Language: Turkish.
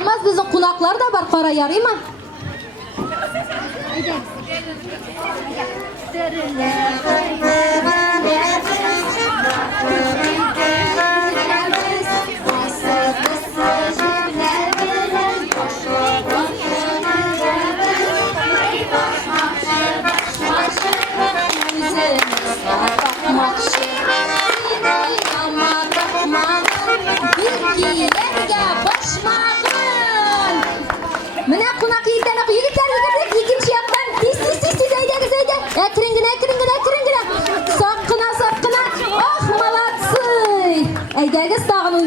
olmaz bizim konaklar da var para yarayım mı? Mene konak yigitlarni yigitlar ikkinchi yoqdan tez hayda kiringina soqqina oh молодцы aydaga